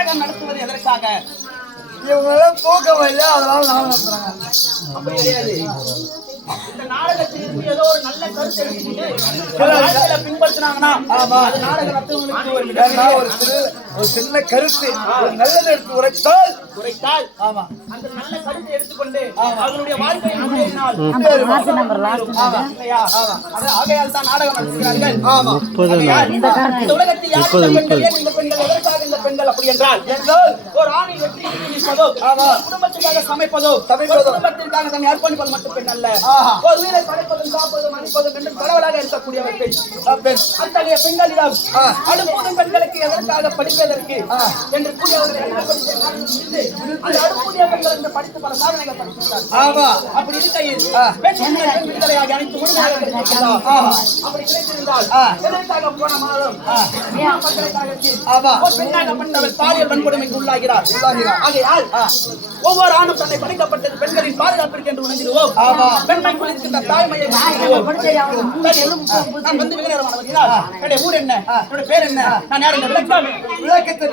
நாடகம் நடத்துவது எதற்காக? இவங்கெல்லாம் தூக்கம் இல்லை, அதனால நாடகம் நடத்துறாங்க. அப்படி கிடையாது. இந்த நாடகத்தில் இருந்து ஏதோ ஒரு நல்ல கருத்து எடுத்துக்கிட்டு பின்பற்றினாங்கன்னா அது நாடகம் நடத்துவங்களுக்கு ஒரு சின்ன கருத்து நல்லது எடுத்து உரைத்தால் ஆமா அந்த நல்ல கருத்தை எடுத்துக்கொண்டு அவர்களுடைய வாழ்க்கையை முன்னேறினால் ஆகையால் தான் நாடகம் நடத்துகிறார்கள். இந்த உலகத்தில் யார் பெண்கள், ஏன் இந்த பெண்கள், எதற்காக இந்த பெண்கள் அப்படி என்றால் ஒரு ஆணின் வெற்றி நிற்பதோ, குடும்பத்திற்காக சமைப்பதோ, குடும்பத்திற்காக தன்னை அர்ப்பணிப்பது மட்டும் பெண் அல்ல. ஒரு உயிரை படைப்பதும் காப்பதும் அழிப்பதும் என்று கடவுளாக இருக்கக்கூடியவர்கள் அத்தகைய பெண்களிடம் அடுப்பூதும் பெண்களுக்கு எதற்காக படிப்பதற்கு என்று கூறியவர்களை அந்த அடுப்பூதிய பெண்கள் என்று படித்து பல சாதனைகள் படித்திருக்கிறார். அப்படி இருக்கையில் பெண்களையாக அனைத்து முழுமையாக அப்படி கிடைத்திருந்தால் எதற்காக போனமாலும் பெண்ணாகப்பட்டவர் பாலியல் வன்கொடுமைக்கு உள்ளாகிறார். ஆகையால் ஒவ்வொரு ஆணும் தன்னை படைக்கப்பட்டது பெண்களின் பாதுகாப்பிற்கு என்று உணர்ந்திடுவோம். பெண்மை குறிக்கின்ற தாய்மையை நான் வந்து மிக நேரமானவர். என்னுடைய ஊர் என்ன, என்னுடைய பேர் என்ன, நான் யார், இந்த விளக்கத்தை